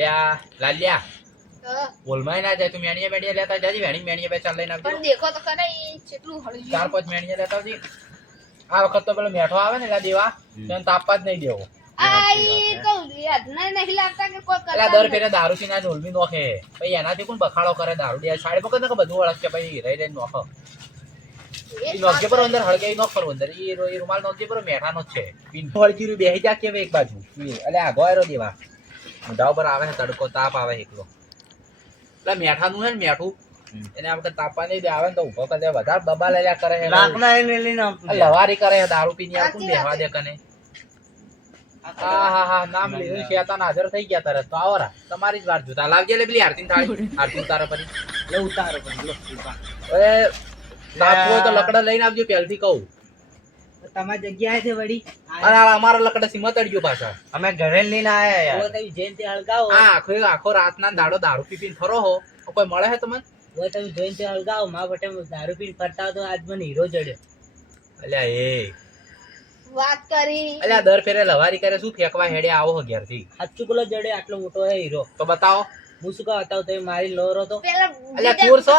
લ્યા લાલ્યા બોલમાં ના જાય તું મેણીએ મેણીએ લેતા જાજી વેણી મેણીએ બે ચાલ લઈને આવજો. પણ દેખો તો ખરા કેટલું હળગ્યું. ચાર પાંચ મેણીએ લેતા આવજી આ વખત તો પેલો મેઠો આવે ને એટલે દેવા તેને તાપવા જ નહીં દેવો. આ કહું છું, ના નહીં લાગતા કે કોઈ કરતા દર ફેરે દારૂ પીને ઢોલવી નોખે. પછી એનાથી કોણ બખાડો કરે દારૂ દે સાડી વખત ને કે બધું અળગશે પછી રહી રહી નોખો. એ ઈ નોખજે પર અંદર હળગે ઈ નોખ પર અંદર. ઈ રૂમાલ નોખજે પર મેઠાનો જ છે. પિન્ટુ હળકી રહ્યું બેહી જા કે એક બાજુ. એટલે આગો આરો દેવા. મોઢા આવે છે તડકો તાપ આવે એકલો. એટલે મેઠાનું છે ને મેઠું. એને આપણે તાપવા નહીં દે આવે ને તો ઊભો કરી દે. વધારે બબા લેલા કરે છે. લાકડા એને લઈને લવારી કરે છે દારૂ પીને ને કોણ બેહવા દે કને. હા હા હા નામ લીધું શેતાન હાજર થઈ ગયા તરત તો આવો રા. તમારી જ વાર જોતા લાવજે લે પેલી આરતી થાળી. આરતી ઉતારો પછી. લે ઉતારો પછી લો ઓએ હવે તાપવું હોય તો લકડા લઈને આવજો પહેલથી કહું. તમારી જગ્યાએ છે વળી. અરે અમારા લકડા સીમત અડજો પાછા. અમે ઘરે લઈને આયા યાર. તમે જયંતિ હળગાવો હા આખો આખો રાતના દાડો દારૂ પીપીને ફરો હો. કોઈ મળે છે તમને? હોય તમે જયંતિ હળગાવો મા બટે દારૂ પીને ફરતા તો આજ મને હીરો જડ્યો અલ્યા એ. વાત કરી. અલ્યા દર ફેરે લવારી કરે શું ફેંકવા હેડે આવો હો ઘેરથી? સાચું કિલો જડે આટલો મોટો હે હીરો. તો બતાવો. હું શું કહું તમે મારી લોરો તો? અલ્યા ચોર છો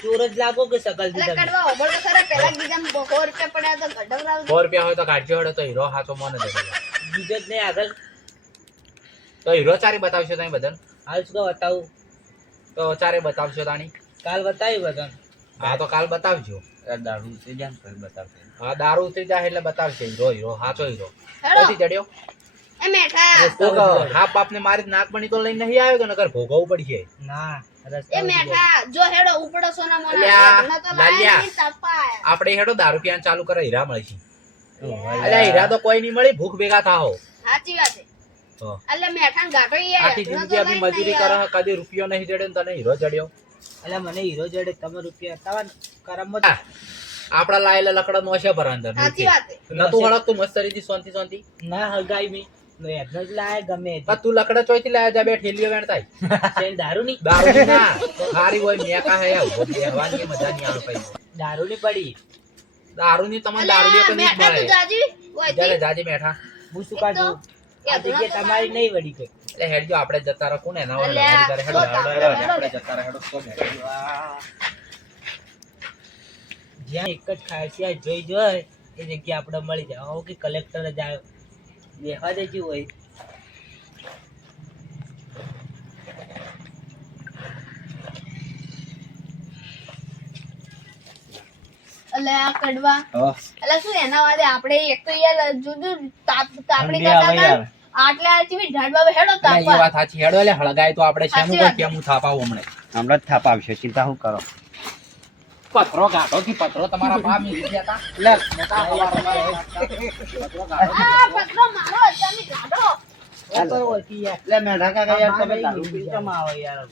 ચોર જ લાગો કે સકલથી તમે કડવા હોભળ તો ખરા પેલા બીજામાં બહુ રૂપિયા પડ્યા તો ગઢવરાવ સો રૂપિયા હોય તો કાઢજો હેડે તો હીરો હાથો મને દે બીજો જ નહીં આગળ. તો હીરો ચારે બતાવશો તમે બદન હાલ શું બતાવું. તો ચારે બતાવશો તાણી? કાલ બતાવી બદન હા તો કાલ બતાવજો. દારૂ ઉતરી જાય કરી બતાવશે. હા દારૂ ઉતરી જાય એટલે બતાવશે. હીરો હીરો હાચો હીરો. હેડો. ચડ્યો? એ મેઠા. તો કહો, હા મારી નાક બની તો લઈને નહીં આવ્યો કે નગર ભોગવવું પડશે ના. એ રસ્તા મેઠા જો હેડો અલ્યા, ન દારૂ પીવાનું ચાલુ કરે હીરા મળશે. અલ્યા હીરા તો કોઈ નહીં મળી ભૂખ ભેગા થાઓ સાચી વાત મેઠાને. આખી જિંદગી મજૂરી કરે કદી રૂપિયો નહીં જડે તને હીરો જડ્યો એટલે મને હીરો જડે તમે રૂપિયા હતા કરમ હા. આપડા લાયેલા લકડા નો છે પર અંદર સાચી વાત છે. નતું હળકતું મસ્ત રીતે શાંતિ શાંતિ. ના હગાઈ મી. નો એનો જ લાય ગમે તે. લકડા ચોઈથી લાયા જા બે ઠેલીઓ વેણતાય શેન દારૂ ની દારૂ ના. હારી હોય મેકા હે ઊભો બેહવાની મજા નહીં આવે પછી દારૂ ની પડી દારૂ ની તમને દારૂ અલ્યા, ની મેઠા મળે. જાજી, ઓયથી. જાલે હું શું કાઢું? આ જગ્યા તમારી નહીં વળી ગઈ એટલે હેડજો આપણે જતા રહો. કોને ના હેડો હેડો, હેડો, હેડો, આપણે જતા રહો હેડો તો જ્યાં એક જ ખાય ખાસિયત જોઈ જોઈ એ જગ્યા આપણે મળી જાય. આવો કે કલેક્ટર જ આવ્યો. બેહવા દેજો હોય અલ્યા, કડવા. હા. શું એના વાદે આપણે એક તો યાર જુદું તાપ- તાપડી કરતા હતા. આટલે આ ચીવી ઢાળવા હેડો એટલે એ વાત સાચી હેડો એટલે હળગાય તો આપણે શેનું કોઈ કેમું થાપાવું હમણાં હમણાં જ થાપ આવશે ચિંતા શું કરો પથરો ગાઢો થી પથરો તમારા બા મી ગયા તા. લે મોટા પથરો ગાઢો આ પથરો મારો તમે કાઢો. લે મેઢા કાકા યાર તમે દારૂ પી કેમ આવો યાર.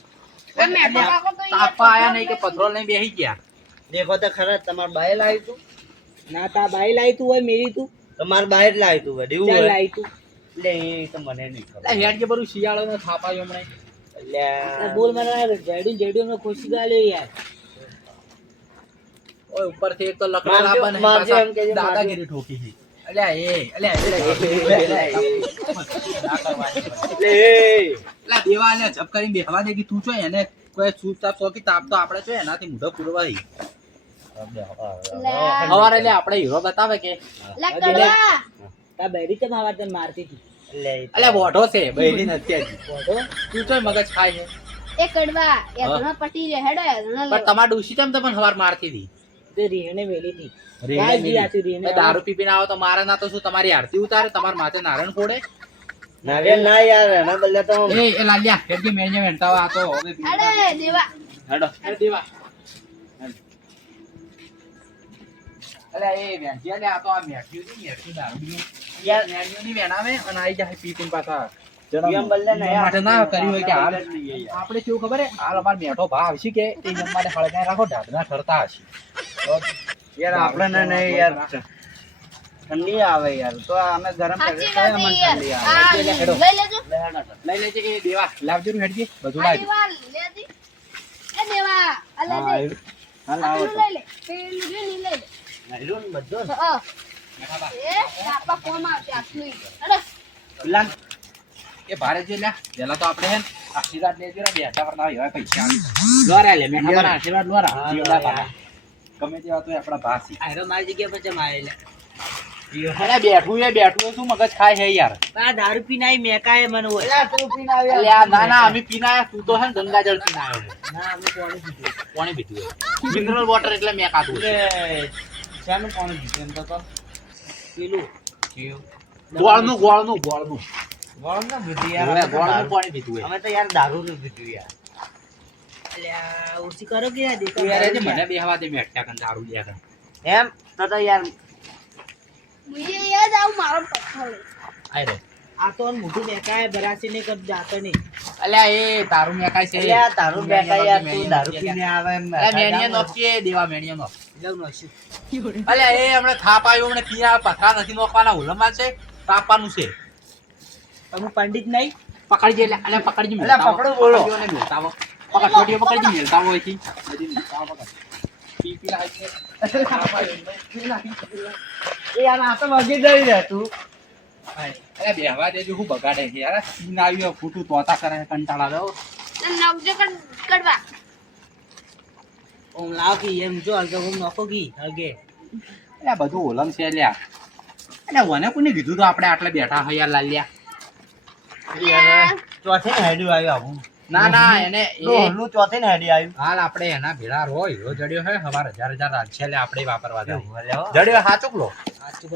એ મેઠો કાકો તો તાપા આયા નહીં કે પથરો લઈને બેહી ગયા? દેખો તો ખરા તમાર બાય લાવી તું. ના તા બાય લાવી તું હોય મેરી તું. તમાર બાય જ લાવી તું વડી હોય. લાવી તું. એટલે એ તો મને નહીં ખબર. હેડ કે બરું શિયાળો નો થાપાયો હમણાં. એટલે બોલ મને જેડું જેડું ને ખુશી ગાલે યાર. ઓય ઉપરથી એક તો લકડા મારજો, લાવવા નહીં, મારજો પાછા એમ કહેજે, દાદાગીરી ઠોકી છે અલ્યા એ અલ્યા અલ્યા દેવા અલ્યા જપ કરીને બેહવા દે કે તું છો એને કોઈ સૂચતા સો કે તાપ તો આપણે છો એનાથી મોઢો પુરવાય લે. સવારે એટલે આપણે હીરો બતાવે કે તા બેરી કેમ આવા તને મારતી હતી અલ્યા બોઢો છે બૈરી નથી હજી. તું તો મગજ ખાય છે એ કડવા એ ઘણા પટી રે હેડો પણ. તમારે ડોશી તેમ તો પણ સવાર મારતી હતી તે રીહણે વેલી. હતી મેલી. આતી રીહણે દારૂ પી પીને આવો તો મારા ના તો શું તમારી આરતી ઉતારે? તમારા માથે નારણ ફોડે? નારિયેળ ના યાર એના બદલે તો એ એ લાલ્યા હેડજી મેળજે વેણતા આ તો હવે પી દેવા. હેડો. હેડ દેવા. અલે એ વેણજી અલે આ તો આ મેઠ્યું ની મેઠ્યું દારૂ યાર. મેળ્યું ની વેણાવે અને આઈ જાય પી પાછા. માટે ના કર્યું હોય કે હાલ. આપણે કેવું ખબર હે? હાલ અમાર મેઠો ભાવ આવશે કે એમ માટે હળગાઈ રાખો ઢાઢના ઠરતા હશે. યાર આપણને નહીં યાર ઠંડી આવે યાર તો અમે ગરમ વાત અમને ઠંડી આવે? લઈ લેજો. લઈ લેજે એ દેવા. લાવજો ને હેડજી. બધું લાવજો એ દેવા આ લઈ હા લાવો લઈ લે. પેલું રહ્યું ને ઈ લઈ લે. નાયલોન બધો હા. એ કાપા કોમ આવશે આટલું ઈ. એ ભારે છે લ્યા. પેલા તો આપણે હે આશીર્વાદ લેજો ને બેઠા પર ના એવા પૈસા લોરા લે મેઠા આશીર્વાદ લોરા જીવડા પાડા ગમે તેવા તો આપણા ભાસી. આયરો મારી જગ્યા પર આયેલા. અરે બેઠું એ બેઠું શું મગજ ખાય છે યાર? આ દારૂ મેકાય મને હોય. તું પીને ના ના અમે પીને આયા તું તો હે ને ગંગાજળ પીને ના અમે પાણી પીધું. પાણી પીધું મિનરલ વોટર એટલે મેં કાઢું છે. શાનું પાણી પીધું એમ તો. પેલું. ગોળનું ગોળનું ગોળનું. ગોળ પીધું યાર. ગોળનું પાણી પીધું અમે તો યાર દારૂ પીધું યાર. અલ્યા ઓછી કરો કે યાર તું યાર એ મને બેહવા દે મેઠ્યા કન દારૂ લ્યા કન એમ? તો તો યાર મુજે યાદ આવ મારો પથ્થર. આય રે. આ તો મોટું મેકાય બરાસી નહીં કર જાતો નહીં. અલ્યા એ તારું મેકાય છે. અલ્યા તારું મેકાય યાર તું દારૂ પીને આવે એમ અલ્યા મેણિયા નોખીએ દેવા મેણિયા અલ્યા એ હમણાં થાપ આવ્યો હમણાં પીયા પથરા નથી નોખવાના હુલમાં છે તાપવાનું છે. તમે પંડિત નહીં પકડજે એટલે અલ્યા પકડજે અલ્યા, મેલતાવો. પકડો બોલો. પકડજો ને મેલતાવો. પકડ છોડીઓ પકડજે મેલતાવો અહીંથી. બધી મેલતાવો પકડ. પી પી આવ્યો. એ યાર આ તો વગી જઈ રહ્યા તું અલ્યા બેહવા દેજો હું બગાડે છે યાર સીન આવ્યો ખોટું તોતા કરે કંટાળા રહ્યો નવજે કડવા ઓમ લાવ એમ જો હલકે ઓમ નખો ગી હગે અલ્યા બધું ઓલમ છે લ્યા અલ્યા મને કોને કીધું તો આપણે આટલા બેઠા હોય યાર લાલ્યા ચોથે ને હેડ્યું આવ્યું આવું ના ના એને એ ચોથે ને હેડી આવ્યું. હાલ આપણે એના ભેળા રો હીરો જડ્યો હે. હવાર હજાર હજાર રાખશે એટલે આપણે વાપરવા દે જડ્યો હાચુક લો સાચું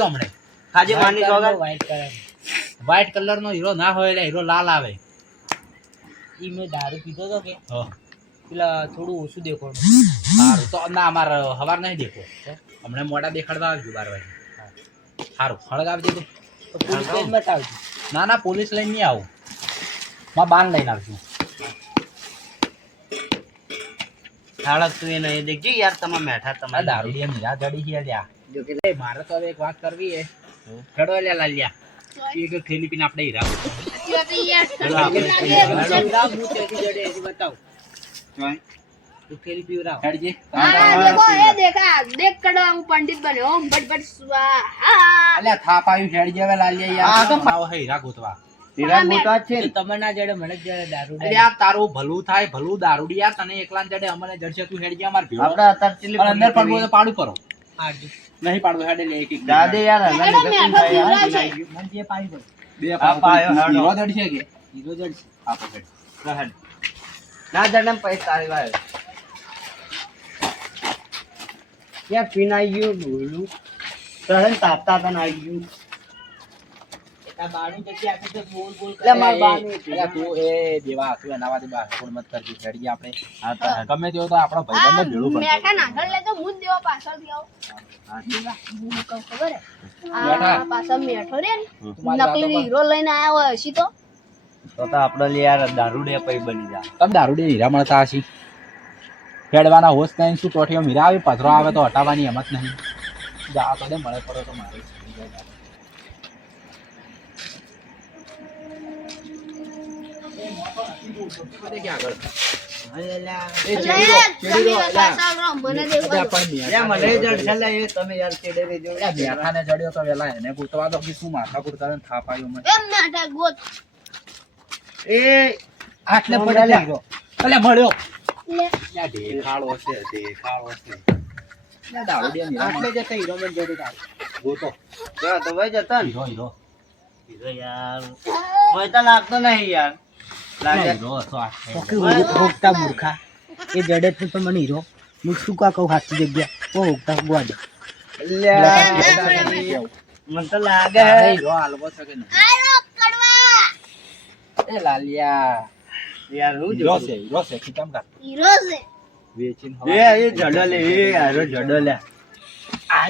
હમણે ખાજી માની jogger white colour white colour નો હીરો ના હોય એટલે હીરો લાલ આવે. ઈ મેં દારૂ પીધો તો કે. હા. પેલા થોડું ઓછું દેખો સારું તો ના અમાર હવાર નહીં દેખો. હમણાં મોડા દેખાડવા આવજો બાર વાગે. સારું હળગાવજે તું. બતાવજો ના ના પોલીસ લઈને નહીં આવું. માં બાન લઈને આવશું થાળક તું એને દેખજો યાર તમે મેઠા આ તમારે દારૂડિયા મીરા જડી છે લ્યા. જો કે મારે તો હવે એક વાત કરવી હે ચડો લ્યા લાલ્યા એક થેલી પીને આપણે હીરા. આપણે હું બતાવ. તું થેલી પીવડાવ હેડજે હા દેખો એ દેખા દેખ કડો હું પંડિત બન્યો ઓમ બટ બટ સ્વાહા. અલ્યા થાપ આવ્યું હેડજે હવે લાલ્યા યાર તો આવો હે હીરા ગોતવા. હીરા મોટા છે ને? તમે ના જડે મને જડે દારૂ અલ્યા તારું ભલું થાય ભલું દારૂડિયા તને એકલા જડે અમને જડશે તું હેડજે અમાર ભેળો આપણે અત્યારે ચીલી અંદર પડવું તો પાડું કરો. હાજી. નહીં પાડવું હેડે લે એક એક દાદે યાર હવે મેઠો. મને જે પાડી દો. બે આ હેડો. હીરો જડશે કે? હીરો જડશે. આપો હેડ. ના જડે ને પૈસા તારી વાય. ક્યાં પીનાઈ ગયું બોલું તરત તાપતા તને આવી ગયું એટલે માર બાનું હતું. અલ્યા તું એ દેવા તું એના વાદે બહાર કોણ મત કરતી હેડજે આપણે હા તો હેડ. ગમે તેવો તો આપણો ભાઈબંધ ભેળું પડશે મેઠા નાગર લે તો હું જ દેવા પાછળથી આવું. દેવા, હું કહું ખબર હે? આ મેઠા. પાછળ મેઠો રે ને, તું મારી વાતો નકલી હીરો લઈને આયા હશી તો. તો તો આપડે લે યાર દારૂડે પૈ બની જાય તમે દારૂડે હીરા મળતા હશી? હેડવાના હોશ નહીં શું ટોઠીઓ મીરા આવી પથરો આવે તો હટાવવાની હિંમત નહીં. જા તો દે મળે પડો તો મારે આગળ એ એટલે ચેડીરો, તમે ચેડીરો, પાછળ રહો, મને દેવું અલ્યા બધું. પણ મને મેઠાને જડ છેલ્લે એ તમે યાર ચેડે રેજો અલ્યા મેઠાને જડ્યો તો વેલા એને ગોતવા દો શું માથા કુરતા ને થાપ આવ્યો મને. એમ મેઠા ગોત. એ આટલે મળ્યો. દેખાડો છે દેખાડો છે. જતા હીરો બેન જોડે તાર. ગોતો. જો તો ભાઈ જતા હીરો હીરો. હીરો યાર. મને તો લાગતો નહીં યાર. લાગે. હીરો હતો આ. મૂર્ખા. એ જડે તો તો મને હીરો. હું શું કા કહું સાચી જગ્યા ઓ હોગતા ગોડ મને તો લાગે. હીરો હાલવો છે કે નહીં? એ લાલિયા. યાર હું હીરો છે. હીરો છે ખીચામ કાઢ. હીરો છે વેચીને એ એ જડો એ યાર આ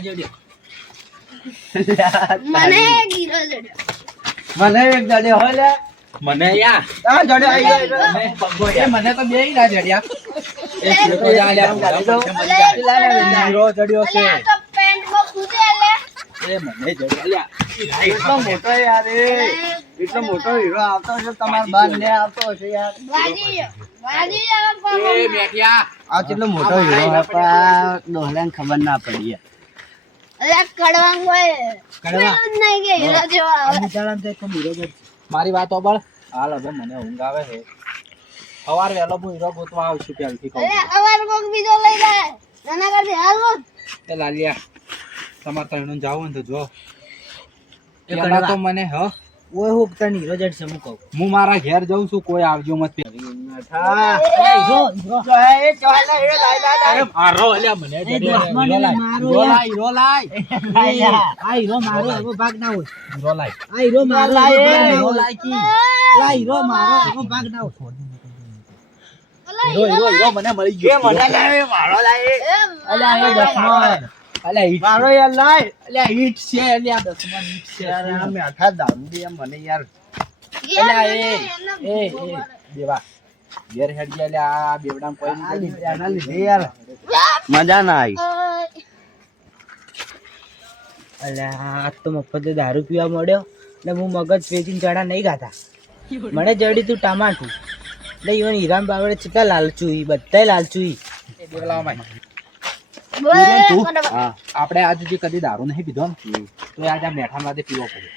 મને એક હીરો જડ્યો મને એક જડે હોય લે. મને યા. આ જડે આઈ ગયો મને- એ મને તો બે ના જડ્યા. એક તો જા લ્યા, ઊંધા પડશે, મને અલે, જા. કડવા. હીરો જડ્યો છે. કૂદે લે. એ મને જડ્યો લ્યા. મોટો યાર એ. એટલો મોટો હીરો આવતો હશે તમાર બાર ને આવતો હશે યાર. એ. આ કેટલો મોટો હીરો આપા ડોહલાને ખબર ના પડી. મારી વાત સાંભળ હાલ હવે મને ઊંઘ આવે છે. સવાર વહેલો હું હીરો ગોતવા આવશું કહું અરે બીજો લઈ જાય. નાના હાલ એ લાલિયા તમારે ત્રણનું જાવું ને તો જો. એ પેલા તો મને હ ઓય હું તને હીરો છે હું હું મારા ઘેર જઉં છું કોઈ આવજો મત પે એ હીરો હીરો. જો એ ચાલ એ લાઈ લાઈ લાઈ મારો અલ્યા મને એ દુશ્મન મારો એવો ભાગ ના હોય. હીરો લાય. આ મારો કી. આ હીરો મારો એવો ભાગ ના હોય. હીરો હીરો હીરો મને મળી મારો લાય અલ્યા એ અલ્યા હિટ મારો યાર લાય. અલ્યા ઈટ છે અલ્યા દસમન ઈટ છે. અરે આ મેઠા દારૂ દે મને યાર. અલ્યા એ એ એ. દેવા. ઘેર હેડ ગયા અલ્યા આ બેવડામ કોઈ નહીં આના લીધે યાર. મજા ના આવી અલ્યા આજ તો મફત દારૂ પીવા મળ્યો ને હું મગજ વેચીને ચડા નહીં ગાતા મને જડી તું ટમાટું. એટલે ઈવન હીરામ બાવડે કેટલા લાલચું બધા લાલચું આપણે આજ જે કદી દારૂ નહીં પીધો ને તો આજ આ મેઠા માંથી પીવો પડે.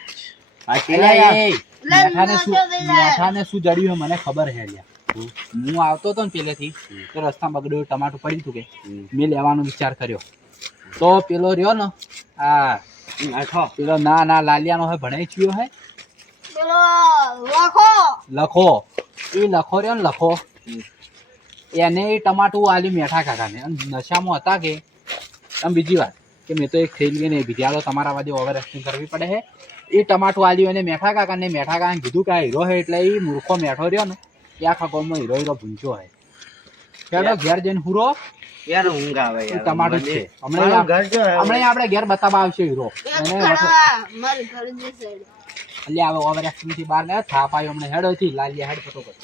આ અલ્યા મેઠાને શું જડ્યું મને ખબર હે હું આવતો હતો ને પેલેથી તો રસ્તામાં બગડ્યું ટમાટું પડ્યું હતું કે મેં લેવાનો વિચાર કર્યો. તો પેલો રહ્યો ને આ પેલો ના ના લાલિયાનો હોય ભણાઈ ચુયો હે. પેલો લખો. એ લખો રહ્યો ને લખો. એને એ ટમાટું આલ્યું મેઠા કાકાને અને નશામાં હતા કે આમ બીજી વાત કે મેં તો એક થઈ લઈને બીજી આલો તમારા વાદે ઓવર એક્ટિંગ કરવી પડે છે એ ટમાટું આલ્યું એને મેઠા કાકાને મેઠા કાકાને કીધું કે આ હીરો છે એટલે એ મૂર્ખો મેઠો રહ્યો ને એ આખા ગામમાં હીરો હીરો ભૂંચો હોય. ચાલો ઘેર જઈને હુરો. યાર ઊંઘ આવે યાર ટમાટું છે. હમણાં ઘર જો હમણાં આપણે ઘેર બતાવવા આવશે હીરો. એને ઘર જે સાઈડ એટલે આવે ઓવર એક્ટિંગથી બહાર ને થાપ આવ્યો હમણાં હેડથી લાલિયા હેડ ફટોફટ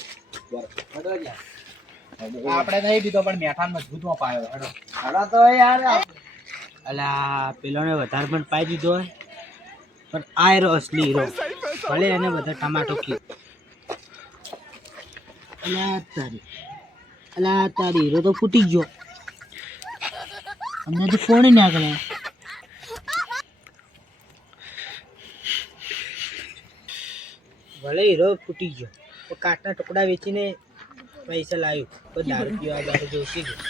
આપણે નહીં દીધો પણ મેઠાન મજબૂતમાં પાયો હેડો. હાલો તો યાર અલા પેલોને વધારે પણ પાઈ દીધો હોય. પણ આ હીરો અસલી હીરો. ભલે એને બધા ટમાટો કી અલા તારી અલા તારી હીરો તો ફૂટી ગયો. અમને તો ફોન ના કરે ભલે હીરો ફૂટી ગયો. તો કાચના ટુકડા વેચીને પૈસા લાવ્યું. તો દારૂ પીવા દારૂ જોશી ગયો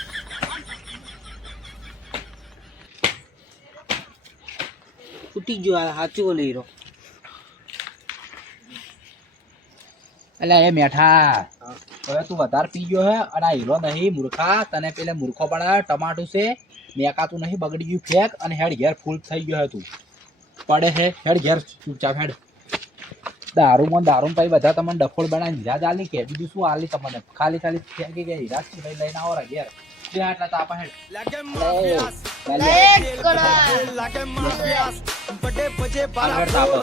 ફૂટી ગયો આ સાચું બોલે હીરો. એટલે એ મેઠા. હવે તું વધારે પી ગયો હે અને આ હીરો નહીં મૂર્ખા. તને પેલે મૂર્ખો પણ ટમાટું છે મેકાતું નહીં બગડી ગયું ફેંક અને હેડ ઘેર ફૂલ થઈ ગયો હે તું. પડે હે હેડ ઘેર ચૂપચાપ હેડ. દારૂમાં દારૂમાં પછી બધા તમને ડફોડ બનાવીને હીરા જ આલી કે બીજું શું આલી તમને? ખાલી ખાલી ફેંકી કે હીરા જ ભાઈ લઈને આવો રા ઘેર બે આટલા તાપા હેડ લે, એક કડવા હેડ તાપા.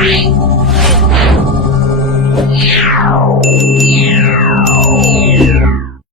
Meow.